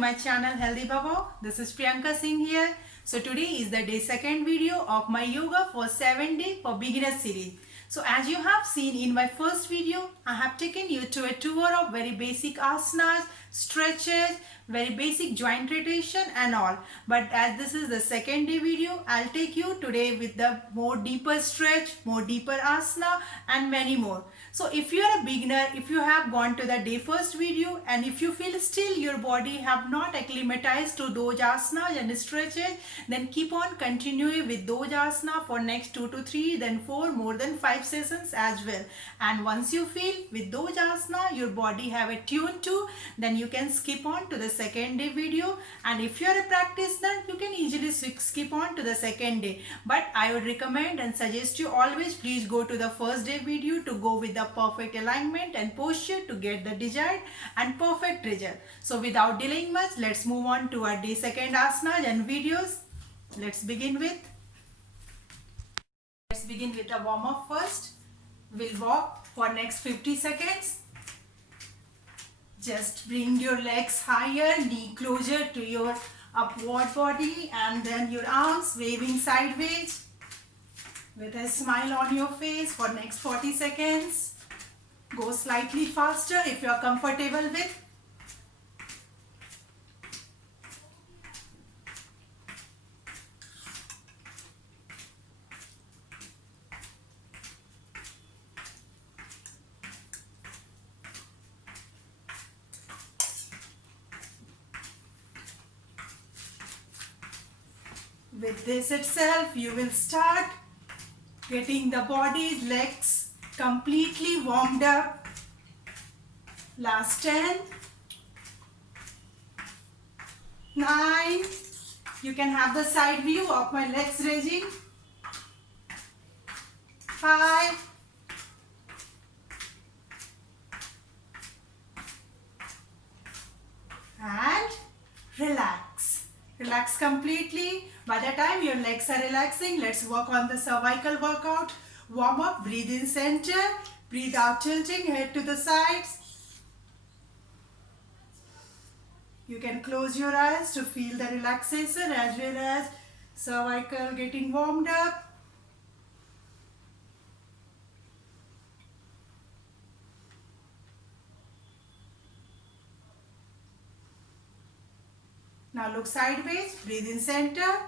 my channel Healthy Baba. This is Priyanka Singh here. So today is the day second video of my yoga for 7-day for beginners series. So as you have seen in my first video, I have taken you to a tour of very basic asanas, stretches, very basic joint rotation and all. But as this is the second day video, I'll take you today with the more deeper stretch, more deeper asana and many more. So if you are a beginner, if you have gone to the day first video and if you feel still your body have not acclimatized to those asanas and stretches, then keep on continuing with those asana for next 2 to 3, then 4, more than 5 sessions as well. And once you feel with those asana your body have a tune to, then you can skip on to the second day video. And if you are a practitioner, you can easily skip on to the second day. But I would recommend and suggest you always please go to the first day video to go with the perfect alignment and posture to get the desired and perfect result. So without delaying much, let's move on to our day second asanas and videos. Let's begin with the warm up first. We'll walk for next 50 seconds. Just bring your legs higher, knee closer to your upward body, and then your arms waving sideways with a smile on your face for next 40 seconds. Go slightly faster if you are comfortable with. With this itself, you will start getting the body's legs completely warmed up. Last 10, 9, you can have the side view of my legs raising. 5, and relax. Relax completely. By the time your legs are relaxing, let's work on the cervical workout. Warm up, breathe in center, breathe out tilting head to the sides. You can close your eyes to feel the relaxation as well as cervical getting warmed up. Now look sideways, breathe in center,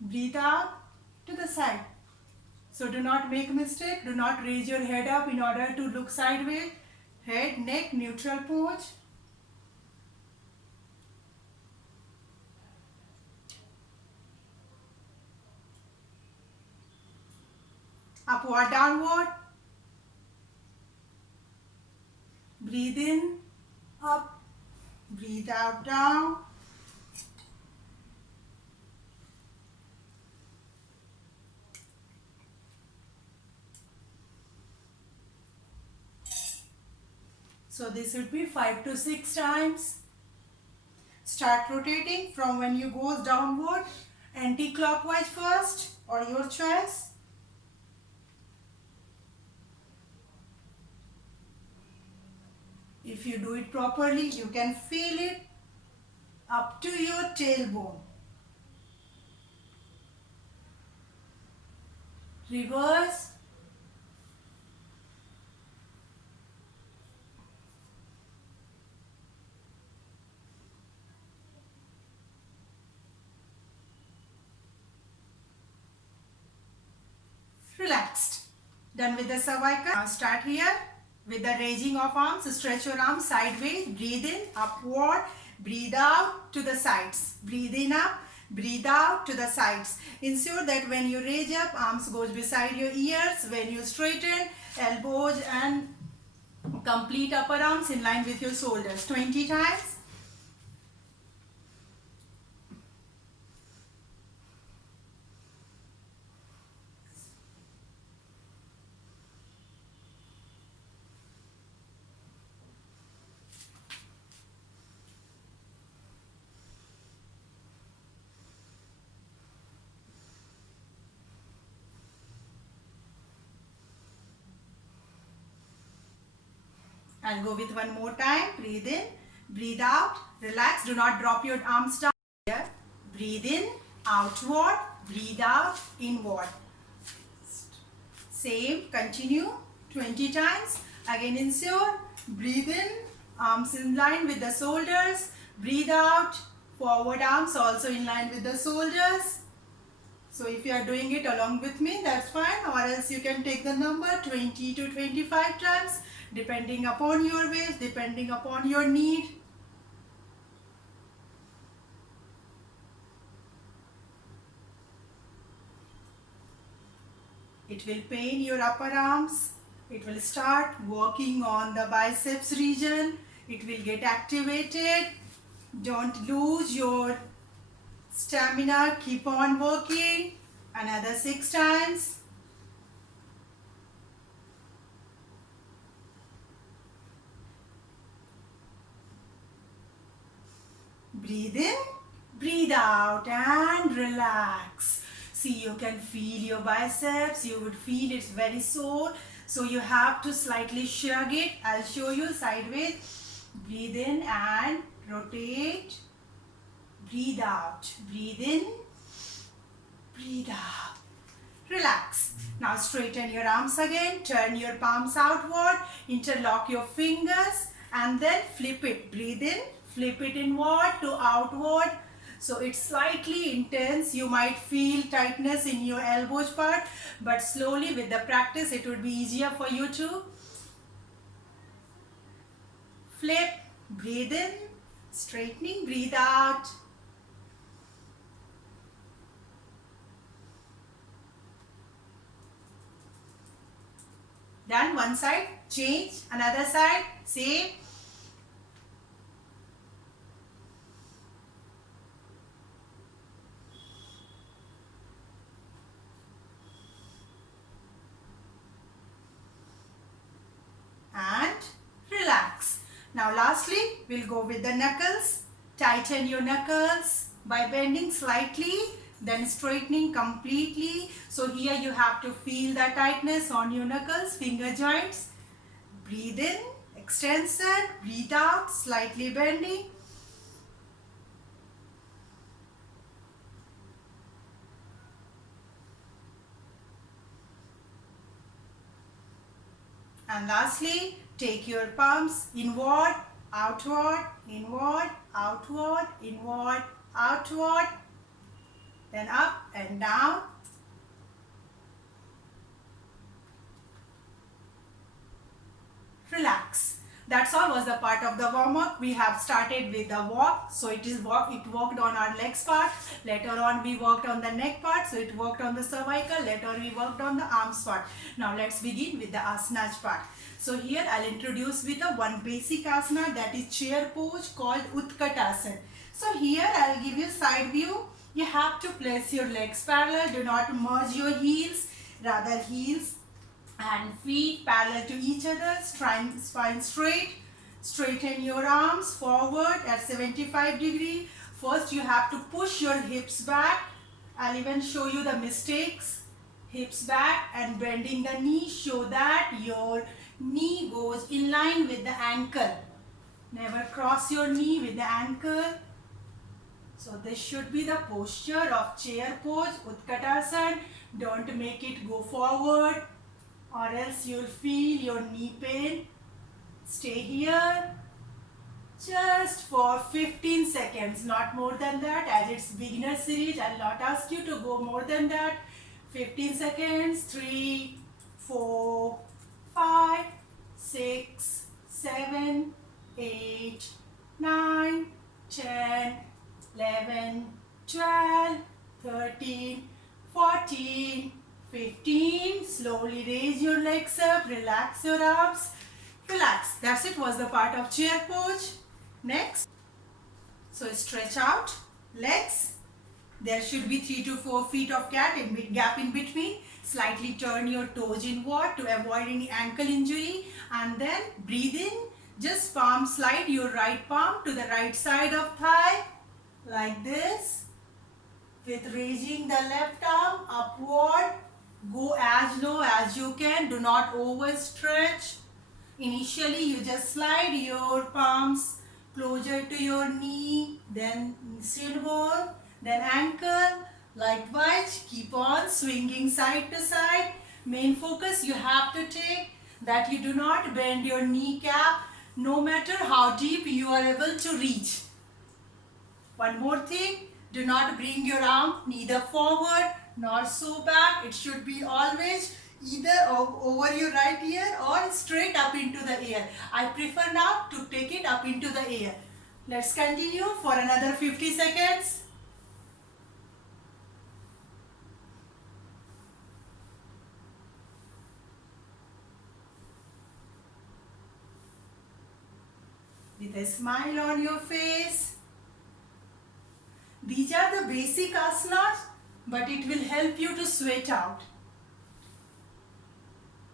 breathe out to the side. So do not make mistake, do not raise your head up in order to look sideways. Head, neck, neutral pose. Upward, downward. Breathe in, up, breathe out, down. So this would be 5 to 6 times. Start rotating from when you go downward, anti-clockwise first or your choice. If you do it properly, you can feel it up to your tailbone. Reverse. Relaxed. Done with the cervical. Now start here with the raising of arms. Stretch your arms sideways. Breathe in, upward. Breathe out to the sides. Breathe in up. Breathe out to the sides. Ensure that when you raise up, arms goes beside your ears. When you straighten, elbows and complete upper arms in line with your shoulders. 20 times. I'll go with one more time. Breathe in, breathe out, relax, do not drop your arms down. Here, breathe in, outward, breathe out, inward. Same, continue 20 times. Again insert, breathe in, arms in line with the shoulders, breathe out, forward arms also in line with the shoulders. So if you are doing it along with me, that's fine, or else you can take the number 20 to 25 times depending upon your weight, depending upon your need. It will pain your upper arms. It will start working on the biceps region. It will get activated. Don't lose your stamina. Keep on working. Another 6 times. Breathe in, breathe out and relax. See, you can feel your biceps. You would feel it's very sore. So you have to slightly shrug it. I'll show you sideways. Breathe in and rotate. Breathe out. Breathe in. Breathe out. Relax. Now straighten your arms again. Turn your palms outward. Interlock your fingers and then flip it. Breathe in. Flip it inward to outward. So it's slightly intense. You might feel tightness in your elbows part, but slowly with the practice it would be easier for you to flip. Breathe in, straightening, breathe out. Done. One side, change. Another side, same. And relax. Now lastly, we'll go with the knuckles. Tighten your knuckles by bending slightly, then straightening completely. So here you have to feel the tightness on your knuckles, finger joints. Breathe in, extension, breathe out, slightly bending. And lastly, take your palms inward, outward, inward, outward, inward, outward, then up and down. Relax. That's all was the part of the warm-up. We have started with the walk. So it worked on our legs part. Later on we worked on the neck part. So it worked on the cervical. Later we worked on the arms part. Now let's begin with the asanas part. So here I'll introduce with the one basic asana, that is chair pose called Utkatasana. So here I'll give you side view. You have to place your legs parallel. Do not merge your heels. Rather heels and feet parallel to each other, spine straight. Straighten your arms forward at 75 degree. First you have to push your hips back. I'll even show you the mistakes. Hips back and bending the knee. Show that your knee goes in line with the ankle. Never cross your knee with the ankle. So this should be the posture of chair pose, Utkatasana. Don't make it go forward, or else you'll feel your knee pain. Stay here just for 15 seconds, not more than that. As it's beginner series, I'll not ask you to go more than that. 15 seconds, 3, 4, 5, 6, 7, 8, 9, 10, 11, 12, 13, 14, 15. Slowly raise your legs up, relax your arms, relax. That's it, was the part of chair pose. Next, so stretch out legs. There should be 3 to 4 feet of gap in between. Slightly turn your toes inward to avoid any ankle injury, and then breathe in. Just palm slide your right palm to the right side of thigh like this, with raising the left arm upward. Go as low as you can. Do not overstretch. Initially you just slide your palms closer to your knee, then shin bone, then ankle. Likewise, keep on swinging side to side. Main focus you have to take that you do not bend your kneecap no matter how deep you are able to reach. One more thing, do not bring your arm neither forward nor so back. It should be always either over your right ear or straight up into the air. I prefer now to take it up into the air. Let's continue for another 50 seconds. With a smile on your face. These are the basic asanas, but it will help you to sweat out.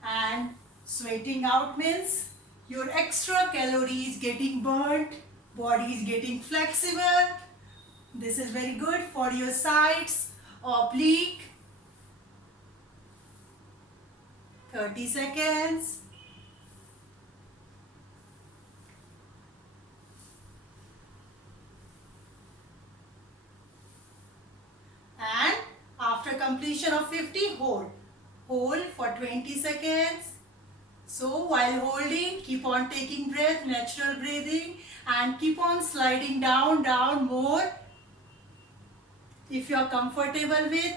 And sweating out means your extra calories getting burnt, body is getting flexible. This is very good for your sides, oblique. 30 seconds. And after completion of 50, hold. Hold for 20 seconds. So while holding, keep on taking breath, natural breathing, and keep on sliding down, down more. If you are comfortable with.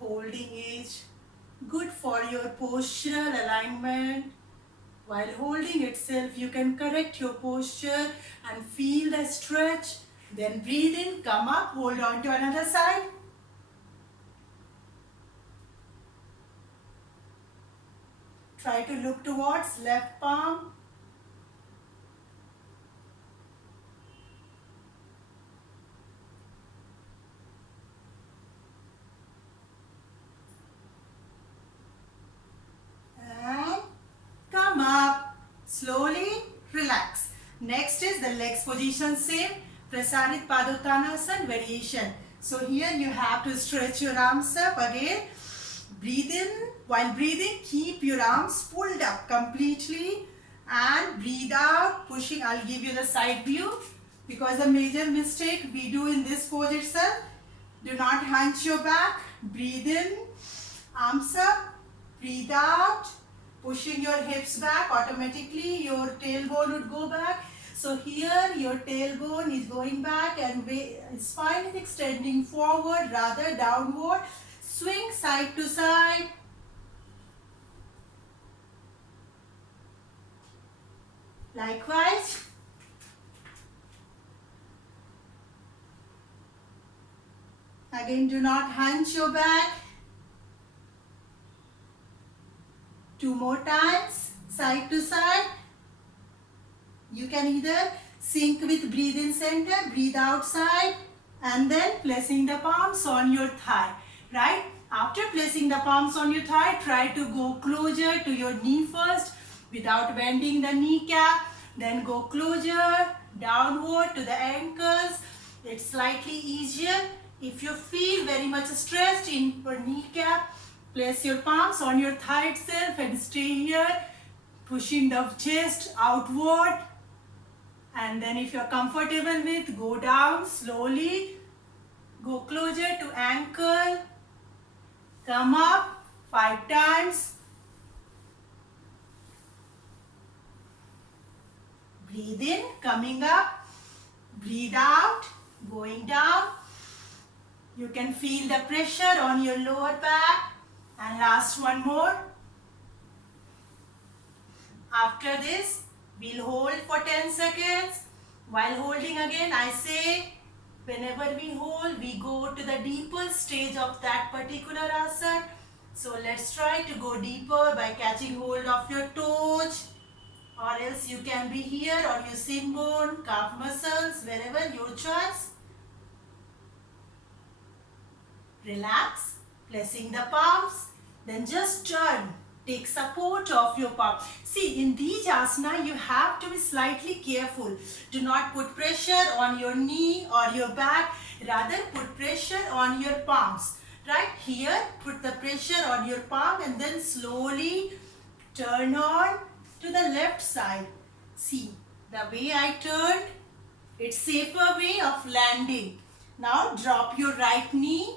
Holding is good for your postural alignment. While holding itself, you can correct your posture and feel the stretch. Then breathe in, come up, hold on to another side. Try to look towards left palm. And come up. Slowly relax. Next is the legs position, same. Prasarit Padottanasana variation. So here you have to stretch your arms up again. Breathe in. While breathing, keep your arms pulled up completely. And breathe out, pushing. I'll give you the side view. Because the major mistake we do in this pose itself. Do not hunch your back. Breathe in. Arms up. Breathe out. Pushing your hips back, automatically your tailbone would go back. So here your tailbone is going back and spine is extending forward rather downward. Swing side to side. Likewise. Again, do not hunch your back. 2 more times, side to side. You can either sync with breathe in center, breathe outside, and then placing the palms on your thigh, right? After placing the palms on your thigh, try to go closer to your knee first without bending the kneecap. Then go closer, downward to the ankles. It's slightly easier. If you feel very much stressed in your kneecap, place your palms on your thigh itself and stay here, pushing the chest outward. And then if you're comfortable with, go down slowly, go closer to ankle, come up 5 times. Breathe in, coming up, breathe out, going down. You can feel the pressure on your lower back. And last one more. After this, we'll hold for 10 seconds. While holding again, I say, whenever we hold, we go to the deeper stage of that particular asana. So let's try to go deeper by catching hold of your toes. Or else you can be here on your shin bone, calf muscles, wherever your choice. Relax, placing the palms. Then just turn. Take support of your palm. See, in these asana, you have to be slightly careful. Do not put pressure on your knee or your back. Rather, put pressure on your palms. Right here, put the pressure on your palm and then slowly turn on to the left side. See, the way I turned, it's safer way of landing. Now drop your right knee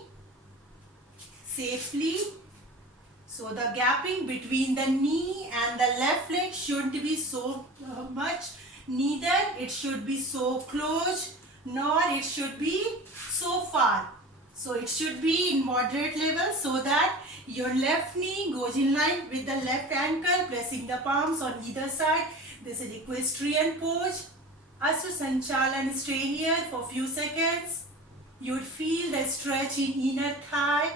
safely. So the gapping between the knee and the left leg shouldn't be so much. Neither it should be so close, nor it should be so far. So it should be in moderate level so that your left knee goes in line with the left ankle, pressing the palms on either side. This is equestrian pose. Asu Sanchalan, stay here for few seconds. You would feel the stretch in inner thigh.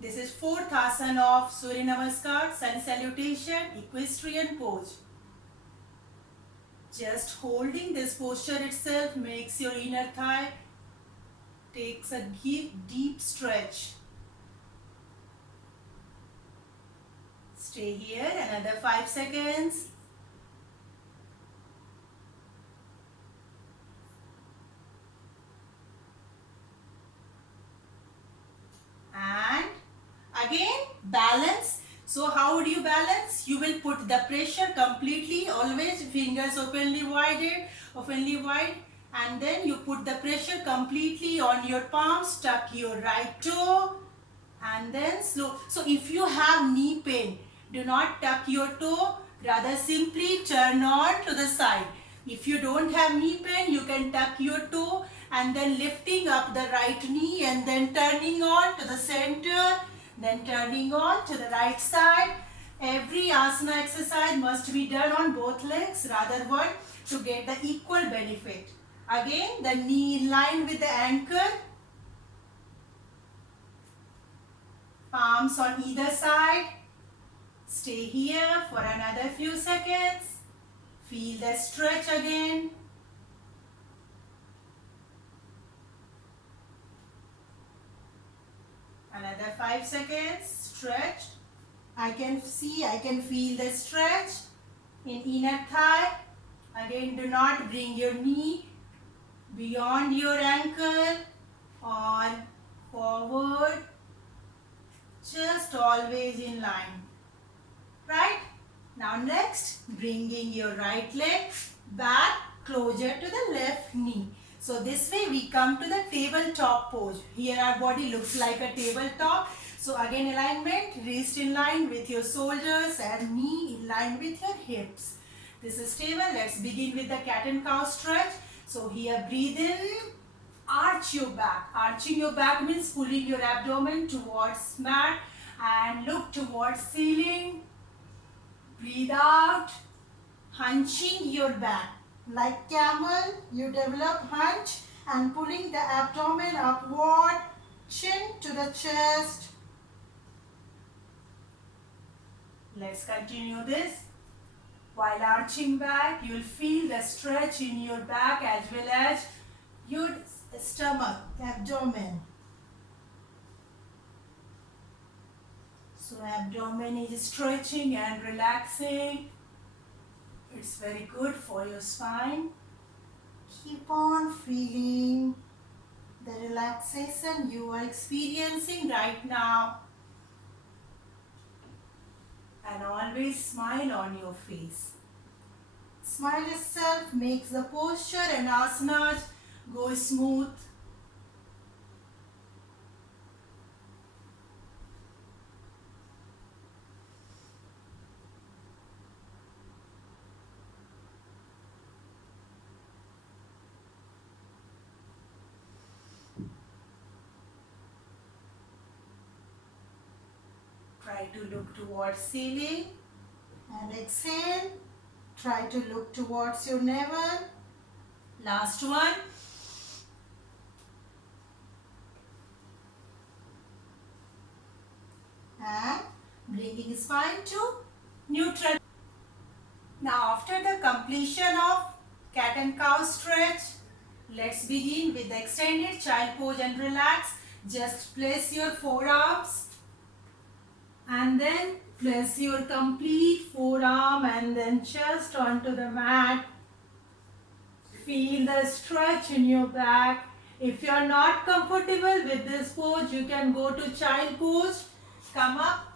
This is fourth asana of Surya Namaskar, Sun Salutation, equestrian pose. Just holding this posture itself makes your inner thigh takes a deep stretch. Stay here another 5 seconds. And again balance. So how would you balance? You will put the pressure completely, always fingers openly wide, and then you put the pressure completely on your palms, tuck your right toe and then slow. So if you have knee pain, do not tuck your toe, rather simply turn on to the side. If you don't have knee pain, you can tuck your toe and then lifting up the right knee and then turning on to the center, then turning on to the right side. Every asana exercise must be done on both legs, rather one, to get the equal benefit. Again, the knee in line with the ankle, palms on either side. Stay here for another few seconds. Feel the stretch again. Another 5 seconds. Stretch. I can feel the stretch in inner thigh. Again, do not bring your knee beyond your ankle or forward. Just always in line. Right? Now next, bringing your right leg back closer to the left knee. So this way we come to the tabletop pose. Here our body looks like a tabletop. So again alignment, wrist in line with your shoulders and knee in line with your hips. This is stable. Let's begin with the cat and cow stretch. So here breathe in, arch your back. Arching your back means pulling your abdomen towards mat and look towards ceiling. Breathe out, hunching your back. Like camel, you develop hunch and pulling the abdomen upward, chin to the chest. Let's continue this. While arching back, you will feel the stretch in your back as well as your stomach, abdomen. So abdomen is stretching and relaxing. It's very good for your spine. Keep on feeling the relaxation you are experiencing right now. And always smile on your face. Smile itself makes the posture and asanas go smooth. Try to look towards ceiling and exhale. Try to look towards your navel. Last one. And bringing spine to neutral. Now after the completion of cat and cow stretch, let's begin with the extended child pose and relax. Just place your forearms and then place your complete forearm and then chest onto the mat. feel the stretch in your back. If you are not comfortable with this pose, you can go to child pose. Come up,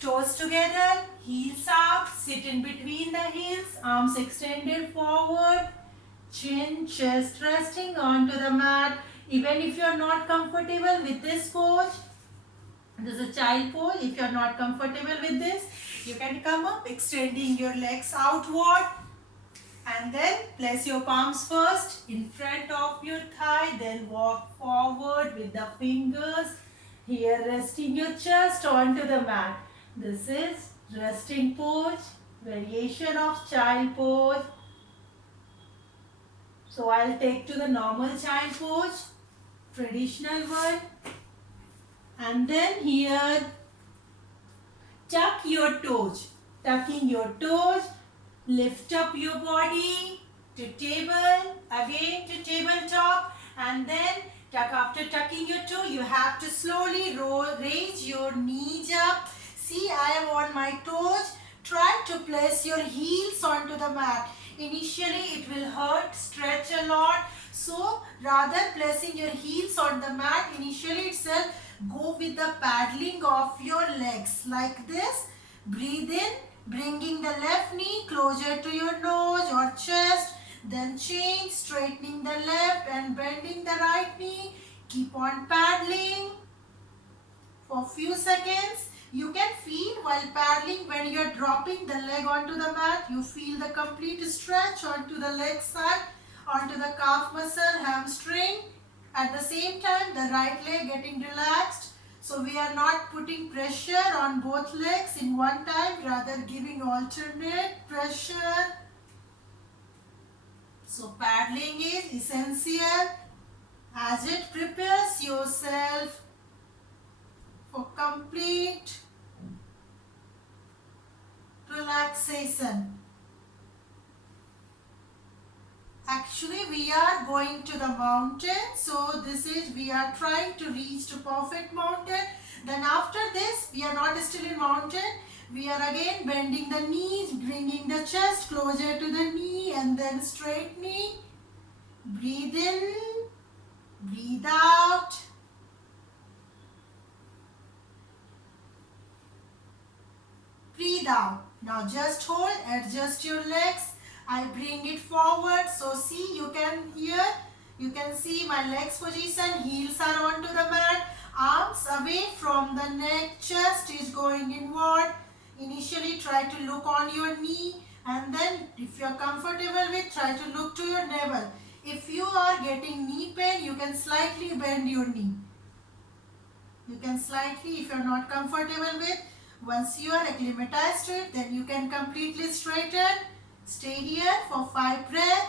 toes together, heels out, sit in between the heels, arms extended forward, chin, chest resting onto the mat. Even if you are not comfortable with this pose, this is a child pose. If you are not comfortable with this, you can come up, extending your legs outward. And then place your palms first in front of your thigh. Then walk forward with the fingers. Here resting your chest onto the mat. This is resting pose, variation of child pose. So I'll take to the normal child pose, traditional one. And then here, tuck your toes. Tucking your toes, lift up your body to table, again to tabletop, and then after tucking your toe, you have to slowly raise your knees up. See, I am on my toes. Try to place your heels onto the mat. Initially, it will hurt, stretch a lot. So, rather placing your heels on the mat, initially itself, go with the paddling of your legs like this. Breathe in, bringing the left knee closer to your nose or chest. Then change, straightening the left and bending the right knee. Keep on paddling for few seconds. You can feel while paddling when you are dropping the leg onto the mat, you feel the complete stretch onto the leg side, onto the calf muscle, hamstring. At the same time, the right leg getting relaxed. So we are not putting pressure on both legs in one time, rather giving alternate pressure. So paddling is essential as it prepares yourself for complete relaxation. Actually, we are going to the mountain. So we are trying to reach to perfect mountain. Then after this, we are not still in mountain. We are again bending the knees, bringing the chest closer to the knee and then straight knee. Breathe in, breathe out. Breathe out. Now just hold, adjust your legs. I bring it forward. So see, you can see my legs position, heels are onto the mat, arms away from the neck, chest is going inward. Initially try to look on your knee, and then if you are comfortable with, try to look to your navel. If you are getting knee pain, you can slightly bend your knee. You can slightly, if you are not comfortable with, once you are acclimatized to it, then you can completely straighten. Stay here for 5 breaths.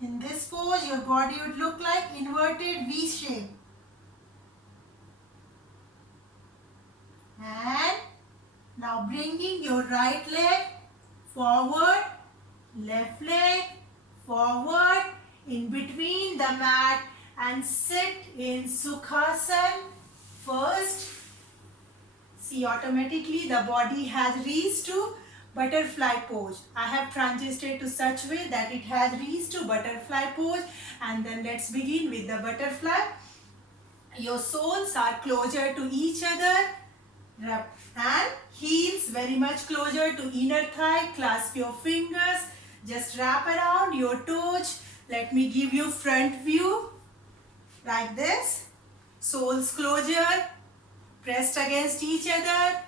In this pose, your body would look like inverted V shape. And now bringing your right leg forward, left leg forward, in between the mat, and sit in Sukhasana first. See, automatically the body has reached to butterfly pose. I have transited to such way that it has reached to butterfly pose. And then let's begin with the butterfly. Your soles are closer to each other. And heels very much closer to inner thigh. Clasp your fingers. Just wrap around your toes. Let me give you front view. Like this. Soles closer. Pressed against each other.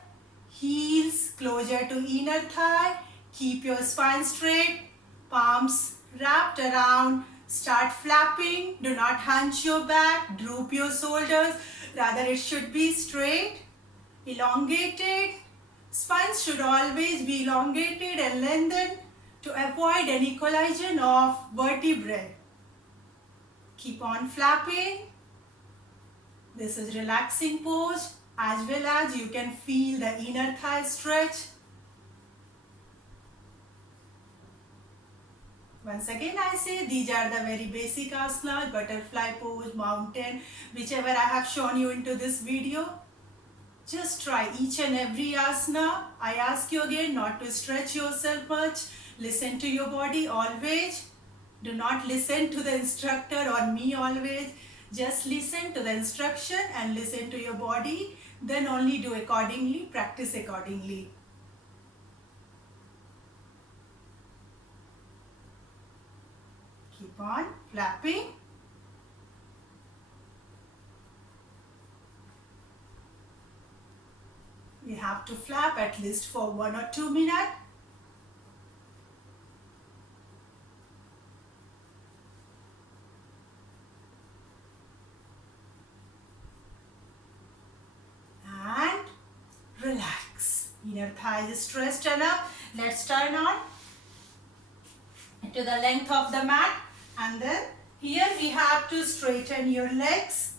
Heels closer to inner thigh. Keep your spine straight. Palms wrapped around. Start flapping. Do not hunch your back. Droop your shoulders. Rather, it should be straight. Elongated. Spines should always be elongated and lengthened to avoid any collision of vertebrae. Keep on flapping. This is relaxing pose. As well as you can feel the inner thigh stretch. Once again I say these are the very basic asanas, butterfly pose, mountain, whichever I have shown you into this video. Just try each and every asana. I ask you again not to stretch yourself much. Listen to your body always. Do not listen to the instructor or me always. Just listen to the instruction and listen to your body. Then only do accordingly, practice accordingly. Keep on flapping. We have to flap at least for 1 or 2 minutes. And relax. Inner thigh is stretched enough. Let's turn on to the length of the mat. And then here we have to straighten your legs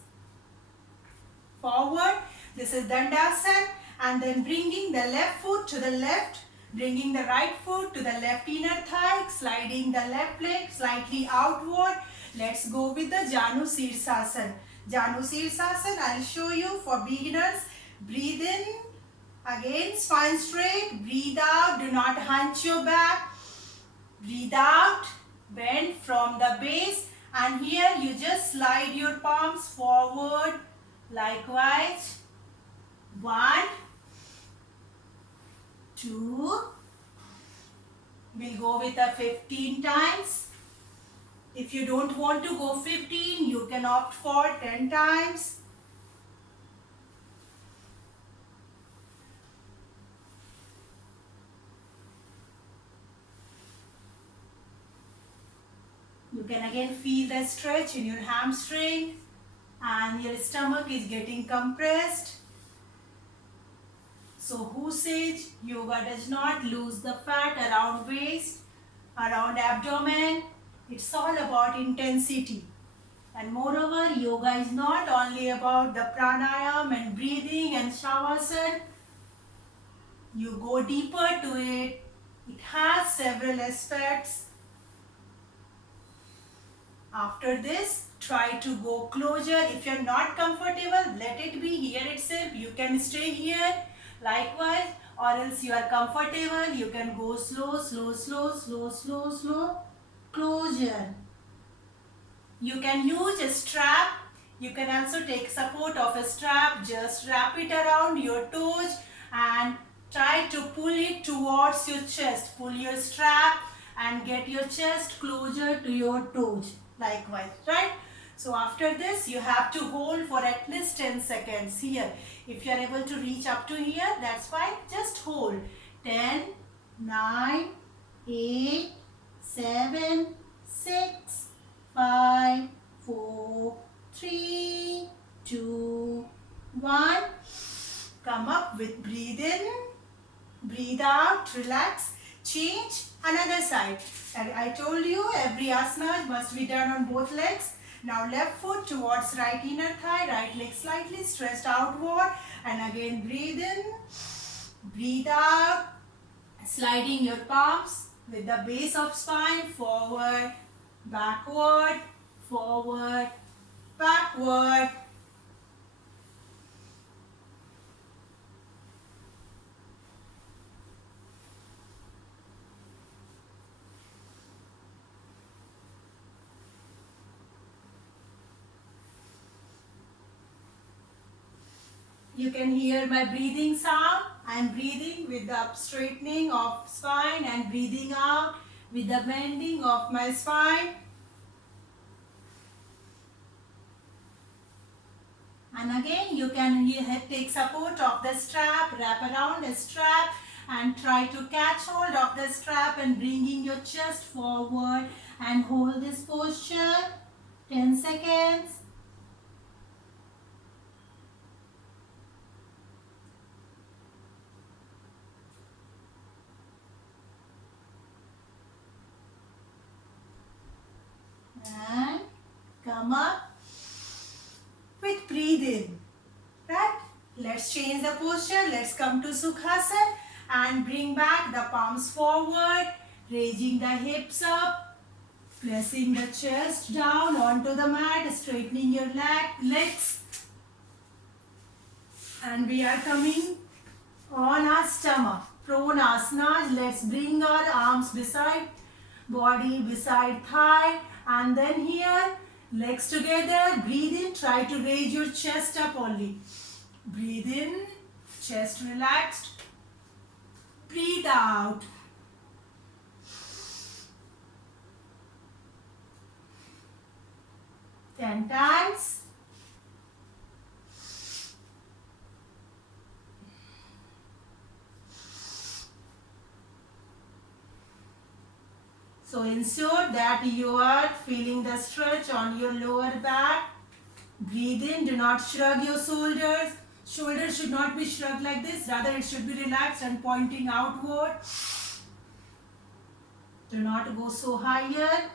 forward. This is Dandasana. And then bringing the left foot to the left, bringing the right foot to the left inner thigh, sliding the left leg slightly outward. Let's go with the Janu Sirsasana. Janu Sirsasana, I'll show you for beginners. Breathe in, again spine straight, breathe out, do not hunch your back. Breathe out, bend from the base, and here you just slide your palms forward likewise. 1, 2, we'll go with a 15 times. If you don't want to go 15, you can opt for 10 times. You can again feel the stretch in your hamstring and your stomach is getting compressed. So who says yoga does not lose the fat around waist, around abdomen? It's all about intensity. And moreover, yoga is not only about the pranayam and breathing and shavasana. You go deeper to it. It has several aspects. After this, try to go closer. If you're not comfortable, let it be here itself. You can stay here. Likewise, or else you are comfortable, you can go slow, slow, slow, slow, slow, slow, closure. You can use a strap. You can also take support of a strap. Just wrap it around your toes and try to pull it towards your chest. Pull your strap and get your chest closer to your toes. Likewise, right? So after this, you have to hold for at least 10 seconds here. If you are able to reach up to here, that's fine. Just hold. 10, 9, 8, 7, 6, 5, 4, 3, 2, 1. Come up with breathe in, breathe out, relax, change another side. And I told you every asana must be done on both legs. Now left foot towards right inner thigh, right leg slightly stretched outward, and again breathe in, breathe out, sliding your palms with the base of spine forward, backward, forward, backward. You can hear my breathing sound. I am breathing with the straightening of spine and breathing out with the bending of my spine. And again, you can take support of the strap, wrap around the strap and try to catch hold of the strap and bringing your chest forward and hold this posture. 10 seconds. And come up with breathe in, right? Let's change the posture. Let's come to Sukhasana and bring back the palms forward, raising the hips up, pressing the chest down onto the mat, straightening your legs. And we are coming on our stomach. Pranasana. Let's bring our arms beside body, beside thigh, and then here legs together. Breathe in. Try to raise your chest up only. Breathe in, chest relaxed. Breathe out. Ten times. So ensure that you are feeling the stretch on your lower back. Breathe in, do not shrug your shoulders. Shoulders should not be shrugged like this, rather it should be relaxed and pointing outward. Do not go so higher.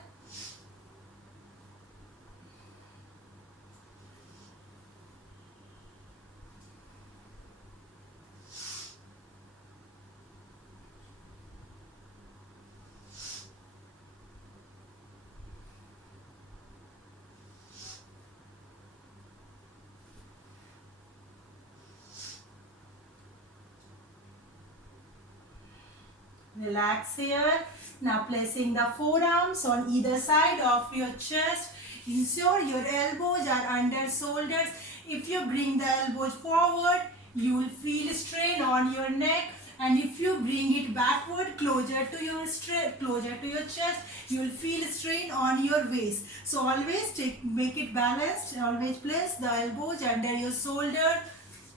Relax here. Now placing the forearms on either side of your chest. Ensure your elbows are under shoulders. If you bring the elbows forward, you will feel strain on your neck. And if you bring it backward, closer to your chest, you will feel strain on your waist. So always make it balanced. Always place the elbows under your shoulder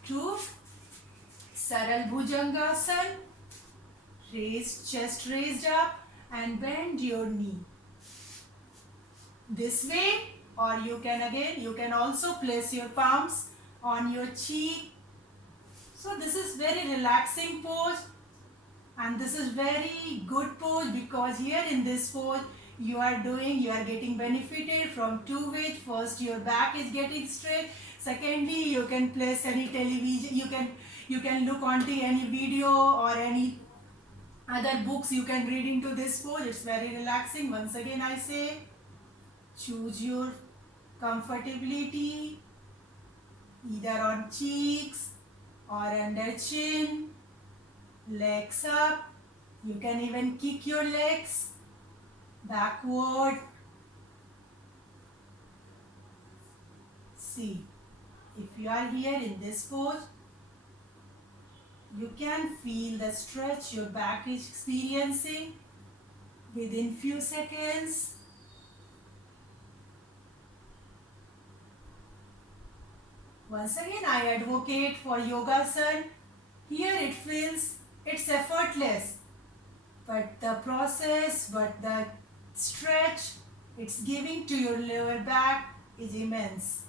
to Saral Bhujangasana. Raise chest raised up and bend your knee. This way, or you can also place your palms on your cheek. So this is very relaxing pose, and this is very good pose because here in this pose you are getting benefited from two ways. First, your back is getting straight. Secondly, you can place any television, you can look onto any video or any other books you can read into this pose. It's very relaxing. Once again I say, choose your comfortability, either on cheeks or under chin, legs up. You can even kick your legs backward. See, if you are here in this pose, you can feel the stretch your back is experiencing within few seconds. Once again, I advocate for Yogasana. Here it's effortless, but the process, but the stretch it's giving to your lower back is immense.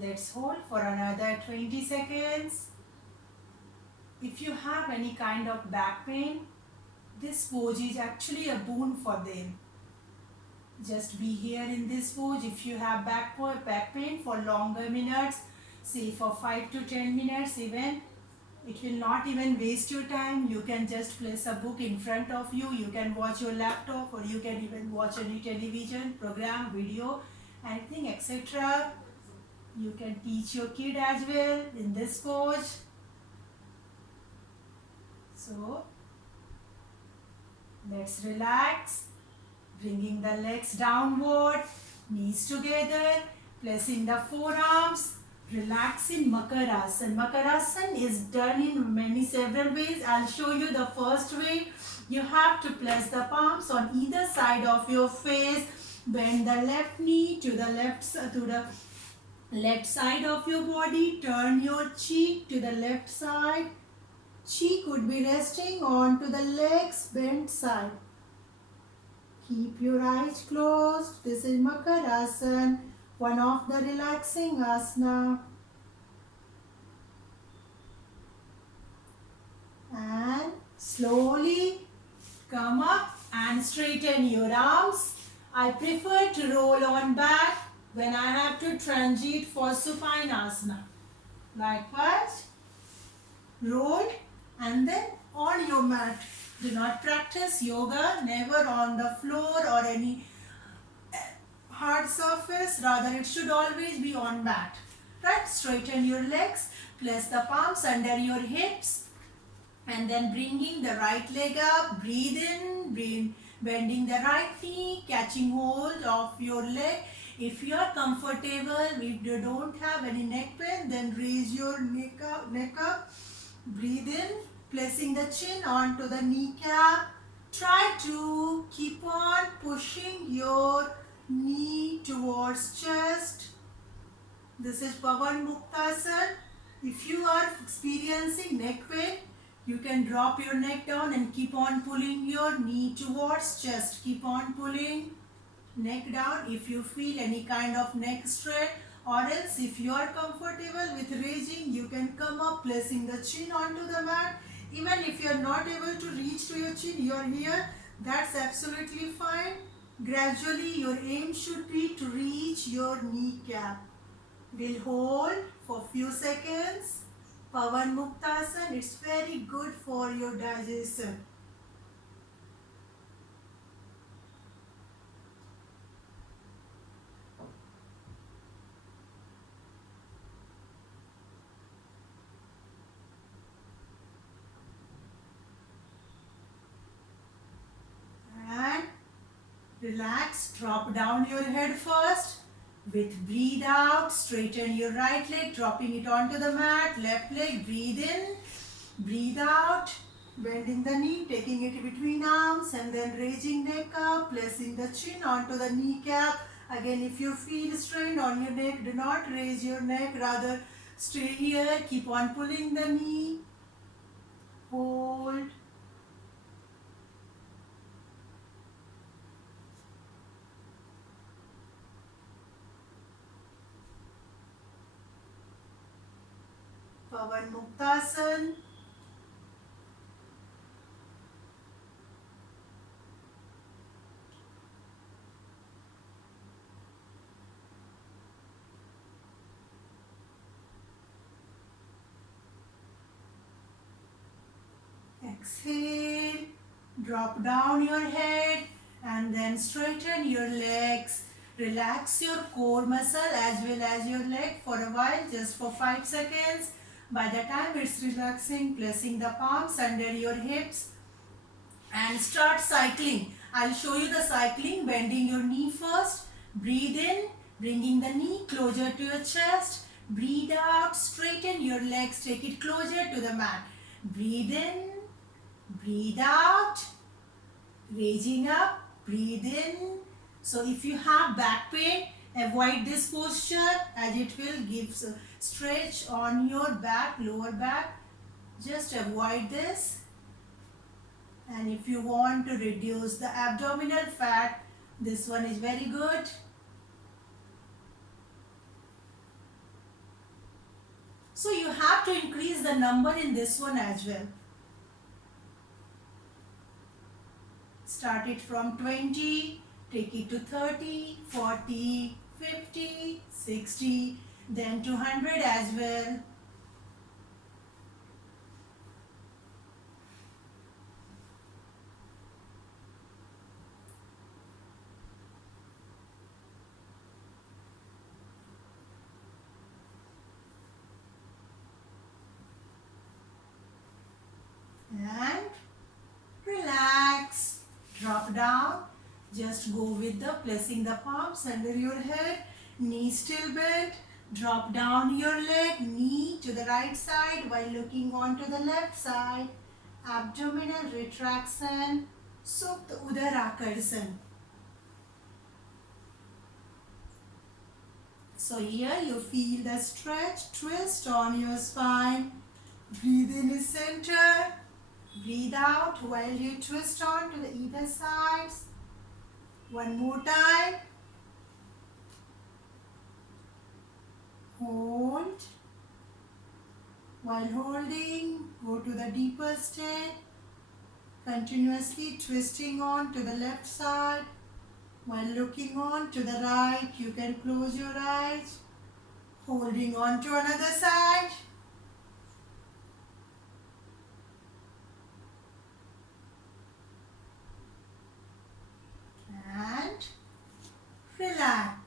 Let's hold for another 20 seconds. If you have any kind of back pain, this pose is actually a boon for them. Just be here in this pose. If you have back pain for longer minutes, say for 5 to 10 minutes even, it will not even waste your time. You can just place a book in front of you. You can watch your laptop, or you can even watch any television program, video, anything, etc. You can teach your kid as well in this pose. So, let's relax, bringing the legs downward, knees together, placing the forearms, relax in Makarasana. Makarasana is done in several ways. I'll show you the first way. You have to place the palms on either side of your face, bend the left knee to the left side of your body, turn your cheek to the left side. Cheek would be resting onto the legs bent side. Keep your eyes closed. This is Makarasana, one of the relaxing asana. And slowly come up and straighten your arms. I prefer to roll on back when I have to transit for supine asana. Likewise, roll and then on your mat. Do not practice yoga, never on the floor or any hard surface, rather it should always be on mat. Right? Straighten your legs, place the palms under your hips, and then bringing the right leg up, breathe in, bending the right knee, catching hold of your leg. If you are comfortable, if you don't have any neck pain, then raise your neck up, breathe in, placing the chin onto the kneecap. Try to keep on pushing your knee towards chest. This is Pavan Muktasana. If you are experiencing neck pain, you can drop your neck down and keep on pulling your knee towards chest. Keep on pulling neck down if you feel any kind of neck strain, or else if you are comfortable with raising, you can come up placing the chin onto the mat. Even if you are not able to reach to your chin, you are here, that's absolutely fine. Gradually your aim should be to reach your kneecap. We'll hold for few seconds. Pavan Muktasana, it's very good for your digestion. And relax, drop down your head first. With breathe out, straighten your right leg, dropping it onto the mat. Left leg, breathe in, breathe out, bending the knee, taking it between arms, and then raising neck up, placing the chin onto the kneecap. Again, if you feel strained on your neck, do not raise your neck, rather stay here, keep on pulling the knee, hold. Pavan Muktasana. Exhale, drop down your head and then straighten your legs. Relax your core muscle as well as your leg for a while, just for 5 seconds. By the time it's relaxing, placing the palms under your hips and start cycling. I'll show you the cycling, bending your knee first. Breathe in, bringing the knee closer to your chest. Breathe out, straighten your legs, take it closer to the mat. Breathe in, breathe out, raising up, breathe in. So if you have back pain, avoid this posture as it will give stretch on your back, lower back. Just avoid this. And if you want to reduce the abdominal fat, this one is very good. So you have to increase the number in this one as well. Start it from 20, take it to 30, 40, 50, 60, then 200 as well. And relax. Drop down. Just go with the placing the palms under your head. Knee still bent. Drop down your leg. Knee to the right side while looking onto the left side. Abdominal retraction. Supta Udarakarsana. So here you feel the stretch, twist on your spine. Breathe in the center. Breathe out while you twist on to the either sides. One more time. Hold. While holding, go to the deeper state. Continuously twisting on to the left side. While looking on to the right, you can close your eyes. Holding on to another side. And relax.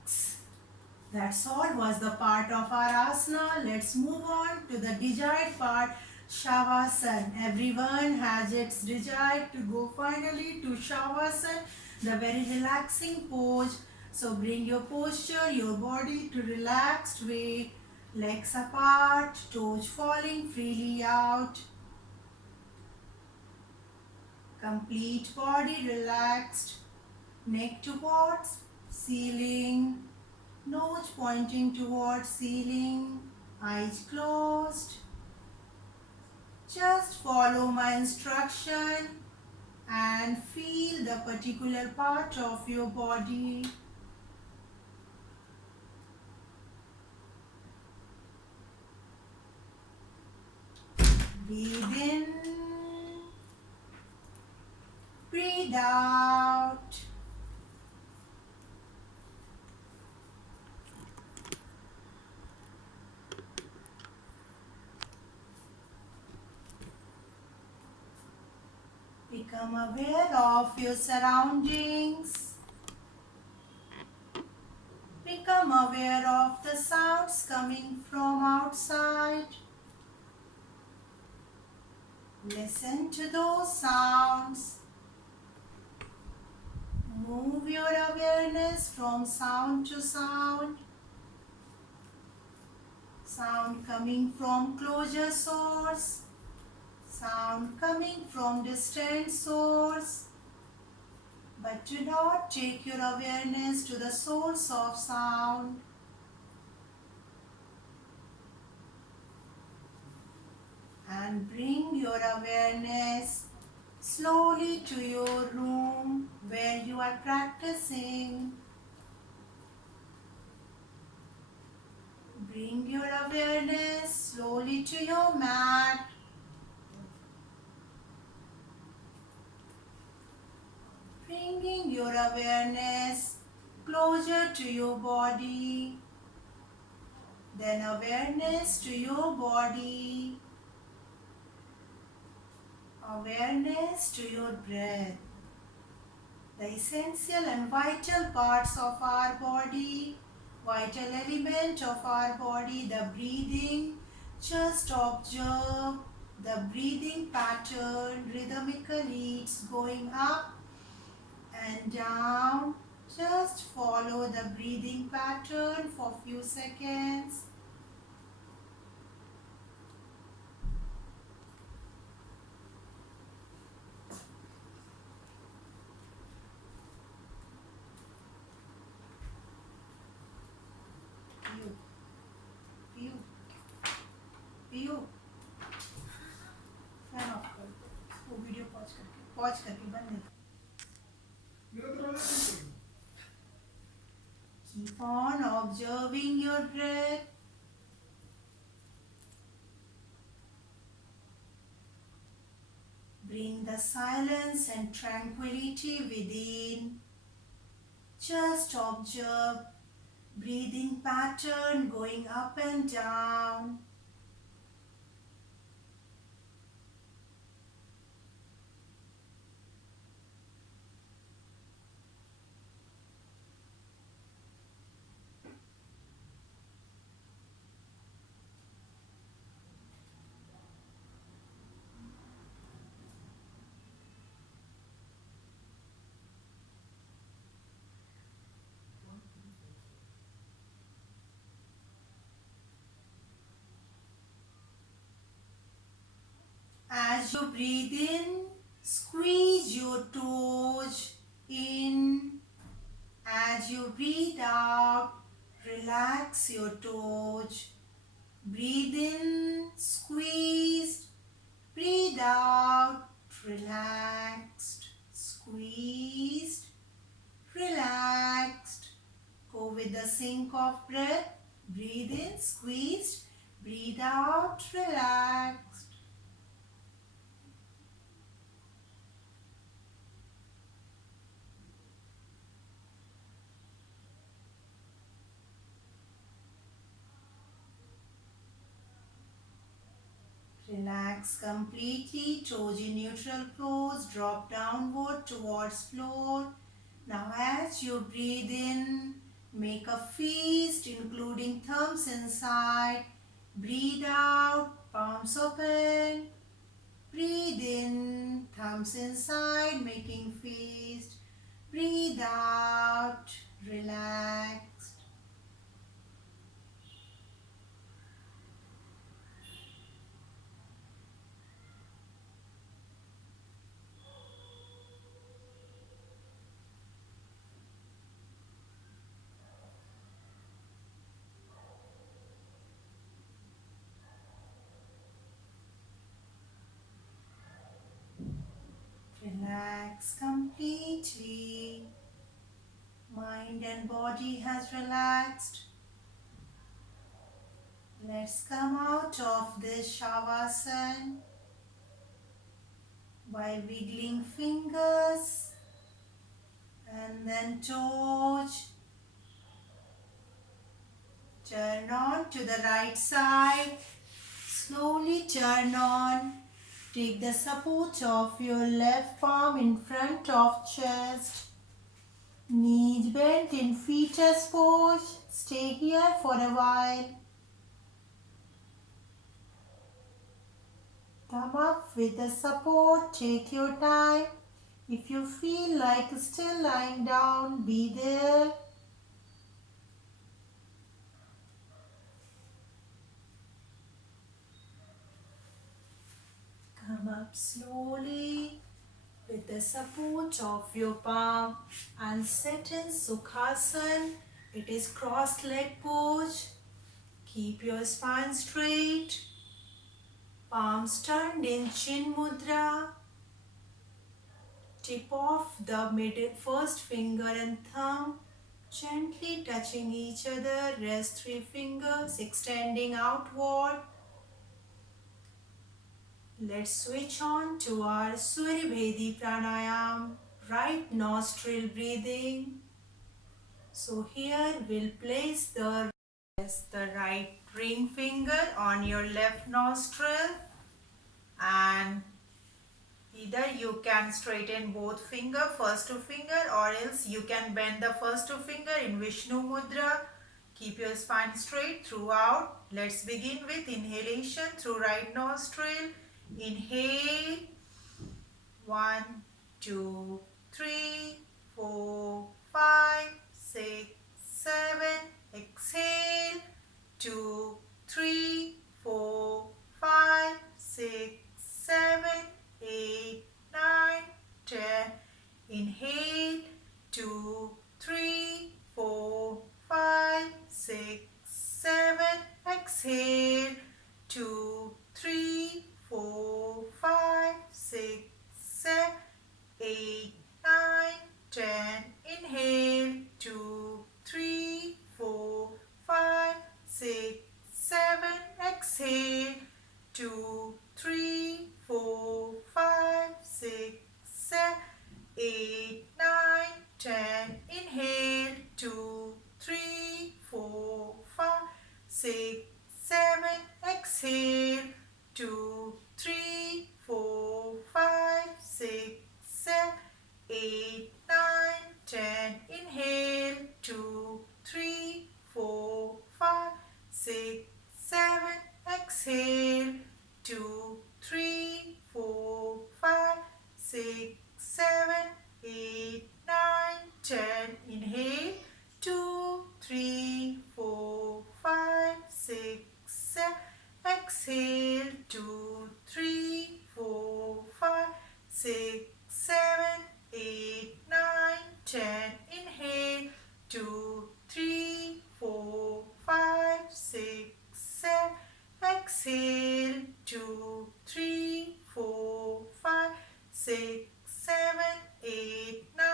That's all was the part of our asana. Let's move on to the desired part, Shavasana. Everyone has its desire to go finally to Shavasana, the very relaxing pose. So bring your posture, your body to relaxed way, legs apart, toes falling freely out. Complete body relaxed, neck towards ceiling, nose pointing towards ceiling, eyes closed. Just follow my instruction and feel the particular part of your body. Breathe in, breathe out. Become aware of your surroundings. Become aware of the sounds coming from outside. Listen to those sounds. Move your awareness from sound to sound. Sound coming from closer source. Sound coming from distant source. But do not take your awareness to the source of sound. And bring your awareness slowly to your room where you are practicing. Bring your awareness slowly to your mat. Bringing your awareness closer to your body. Then awareness to your body. Awareness to your breath. The essential and vital parts of our body, vital element of our body, the breathing. Just observe the breathing pattern rhythmically. It's going up and down. Just follow the breathing pattern for few seconds. पीयू पीयू fan off कर दो, वो video pause करके बंद नहीं। Keep on observing your breath. Bring the silence and tranquility within. Just observe breathing pattern going up and down. As you breathe in, squeeze your toes in. As you breathe out, relax your toes. Breathe in, squeezed. Breathe out, relaxed. Squeezed, relaxed. Go with the sync of breath. Breathe in, squeezed. Breathe out, relaxed. Relax completely, toes in neutral pose, drop downward towards floor. Now as you breathe in, Make a fist including thumbs inside. Breathe out, palms open. Breathe in, thumbs inside, making fist. Breathe out, relax. Relax completely. Mind and body has relaxed. Let's come out of this Shavasana by wiggling fingers and then toes. Turn on to the right side. Slowly turn on. Take the support of your left palm in front of chest. Knees bent in fetus pose. Stay here for a while. Come up with the support. Take your time. If you feel like still lying down, be there. Come up slowly with the support of your palm and sit in Sukhasana. It is crossed leg pose. Keep your spine straight. Palms turned in Chin Mudra. Tip of the middle first finger and thumb gently touching each other. Rest 3 fingers extending outward. Let's switch on to our Surya Pranayam, right nostril breathing. So here we'll place the right ring finger on your left nostril, and either you can straighten both first two finger, or else you can bend the first two finger in Vishnu Mudra. Keep your spine straight throughout. Let's begin with inhalation through right nostril. Inhale. 1, 2, 3, 4, 5, 6, 7. Exhale. 2, 3, 4, 5, 6, 7, 8, 9, 10. Inhale. 2, 3, 4, 5, 6, 7. Exhale. 2, 3, 4, 5, 6, 7, 8, 9, 10. Inhale. 2, 3, 4, 5, 6, 7. Exhale. 2, 3, 4, 5, 6, 7, 8, 9, 10. Inhale. 2, 3, 4, 5, 6, 7. Exhale. 2, 3, 4, 5, 6, 7, 8, 9, 10. Inhale. 2, 3, 4, 5, 6, 7. Exhale. 2, 3, 4, 5, 6, 7, 8, 9, 10. Inhale. 2, 3, 4, 5, 6, 7. Exhale. 2, 3, 4, 5, 6, 7, 8, 9, 10. Inhale. 2, 3, 4, 5, 6, 7. Exhale. 2, 3, 4, 5, 6, 7, 8, 9,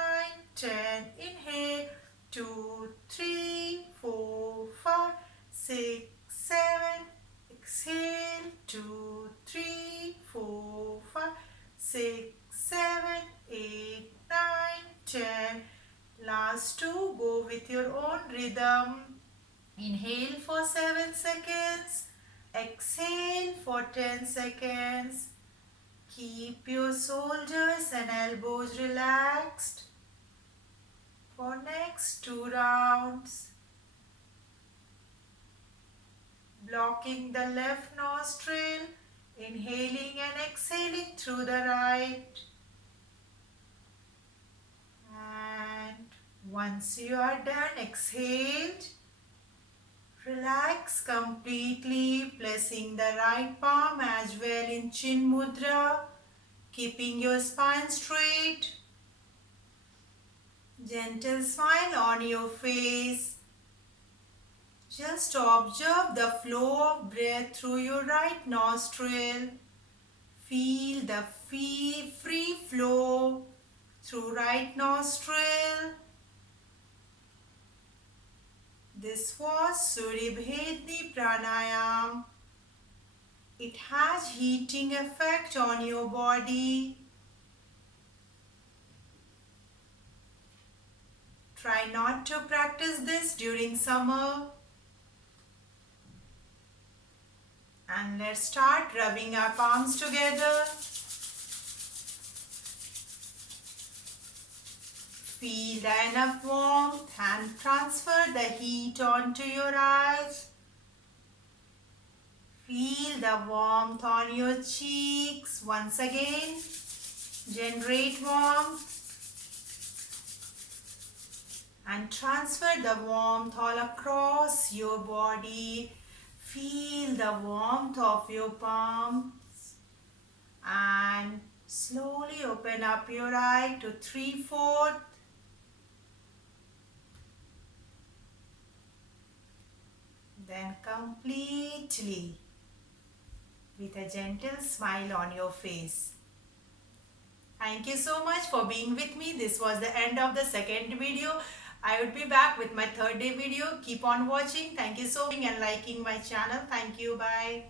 10. Inhale. 2, 3, 4, 5, 6, 7. Exhale. 2, 3, 4, 5, 6, 7, 8, 9, 10. Last two, go with your own rhythm. Inhale for 7 seconds. Exhale for 10 seconds. Keep your shoulders and elbows relaxed. For next 2 rounds, blocking the left nostril, inhaling and exhaling through the right. And once you are done, exhaled, relax completely, placing the right palm as well in Chin Mudra, keeping your spine straight. Gentle smile on your face. Just observe the flow of breath through your right nostril. Feel the free flow through right nostril. This was Surya-Bhedni Pranayam. It has heating effect on your body. Try not to practice this during summer. And let's start rubbing our palms together. Feel enough warmth and transfer the heat onto your eyes. Feel the warmth on your cheeks. Once again, generate warmth and transfer the warmth all across your body. Feel the warmth of your palms and slowly open up your eye to 3/4. Then completely with a gentle smile on your face. Thank you so much for being with me. This was the end of the second video. I would be back with my third day video. Keep on watching. Thank you so much and liking my channel. Thank you. Bye.